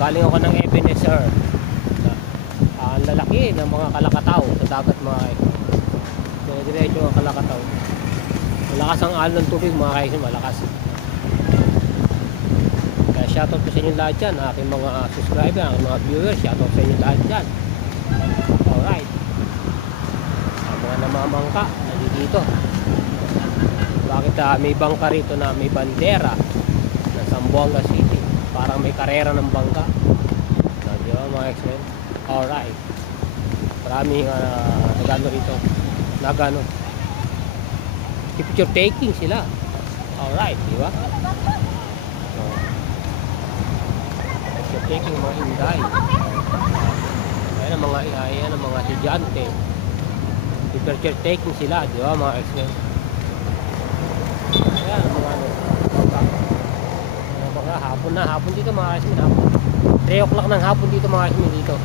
Galing ako ng Ebenezer. Ang lalaki ng mga Kalakataw sa dagat mga kaisman. Diretso ang Kalakataw. Malakas ang alon ng tubig mga kaisman, malakas. Kaya shoutout ko sa inyo lahat dyan, aking mga subscriber, aking mga viewers, shoutout sa inyo lahat dyan. Alright. Ang mga namamangka nandito. Bakit may bangka rito na may bandera ng Zamboanga City? Parang may karera ng bangka. Di ba mga ex-men? Alright. Maraming nagano rito. Nagano. Picture taking sila. Alright, di ba? So, picture taking mga Inday. Ayan ang mga estudyante. Picture taking sila, di ba mga ex-men? Ayan ang mga bangka. Hapon dito mga ex-men. 3 o'clock ng hapon dito mga ex-men dito.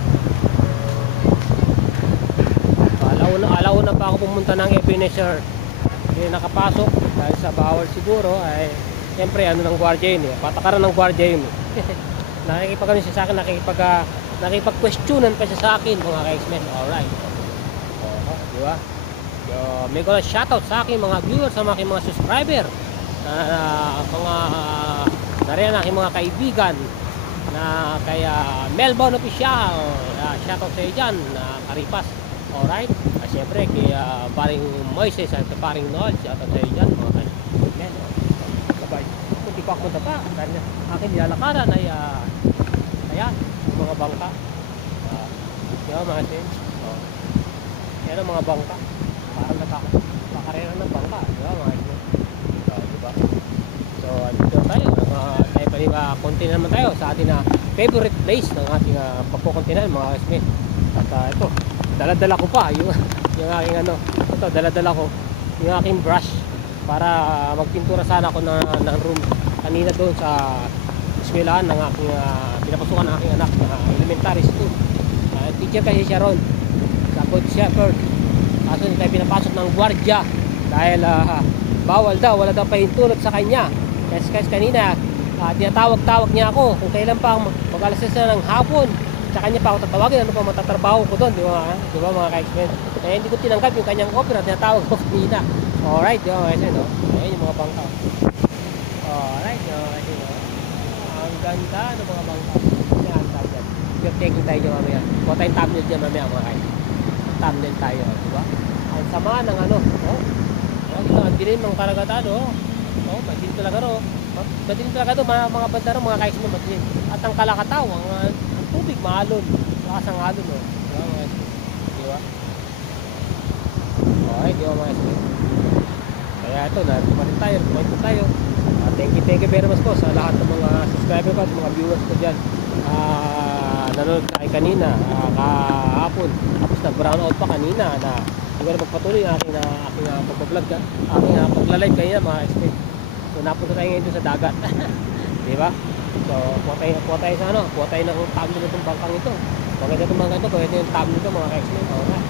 Alauna pa ako pumunta ng Ebenezer. Hindi nakapasok dahil sa bawal siguro ay siyempre ano ng guardia yun eh. Patakaran ng guardia yun eh. Nakikipag siya sa akin, nakikipag-questionan pa siya sa akin mga ka-X-Men. Alright. Di ba? So, may ko na shoutout sa akin mga viewers, sa aking mga subscriber. Mga nariyan aking mga kaibigan na kaya Melbourne Official. Shoutout sa iyo dyan, Karipas. Alright. Siyempre kay paring Moises at paring Noel, shoutout sa iyo dyan mga kaibigan. Sabay, hindi pa ako pa dahil aking nilalakaran ay ayan, yung mga bangka. Yan mga sin. Yan ang mga bangka. Parang nakakarera ng bangka. Yan mga sin. Diba? So, dito tayo. Konti naman tayo sa ating favorite place ng ating pagkukontinan mga sin. At ito, dala-dala ko pa yung aking ito, dala-dala ko yung aking brush para magpintura sana ako ng room kanina doon sa eskwelahan ng aking pinapasukan ng aking anak na elementary school. Teacher kasi siya ron sa Good Shepherd. Kaso hindi tayo pinapasok ng gwardiya dahil bawal daw, wala daw pahintulot sa kanya. Kasi kanina tinatawag-tawag niya ako kung kailan pa mag-alas na ng hapon. Sa kanya pa ako tatawagin, ano pa matatrabaho ko doon, di ba mga ka-X-Men? Kaya hindi ko tinanggap yung kanyang offer at tinatawag ko kanina. Alright, di ba mga ka-X-Men, no? Ayan yung mga bangka. Alright, di ba mga ka-X-Men, no? Ang ganda ng mga bangka. Yan, tayo dyan. Pure taking tayo dyan mamaya. Kuha tayong thumbnail dyan mamaya mga ka-X-Men. Thumbnail tayo, di ba? Ang sama ng ang dilim ng karagatan, madilim talaga ro. Madilim talaga ito, mga banda mga ka-X-Men, madilim. At ang Kalakataw, ang tubig, maalon. Lakas ang alon, no? Di ba, mga ex-men? Di ba? Okay, di ba, mga ex-men? Kaya ito, nagpalit tayo. Thank you very much po sa lahat ng mga subscriber ko at mga viewers ko dyan. Nanonood tayo kanina, kahapon. Tapos nag-brown out pa kanina na hindi ko na magpatuloy ang aking pag-vlog, aking pag-live kanina, mga ex-men. So, napunta tayo ngayon sa dagat. Di ba? So, kuha tayo sa kuha tayo ng thumbnail nitong bangkang ito. Maganda itong bangkang ito, kaya ito yung thumbnail ito mga ka-X-Men. Okay.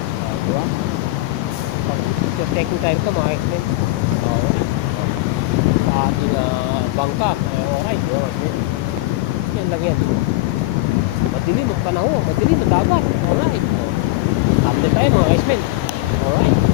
Diba? Picture taking tayo ito mga X-Men. Okay. Sa ating bangka. Okay. Yan lang yan. Madilim ang panahon. Madilim ang dagat. Alright. Thumbnail tayo mga X-Men. Alright.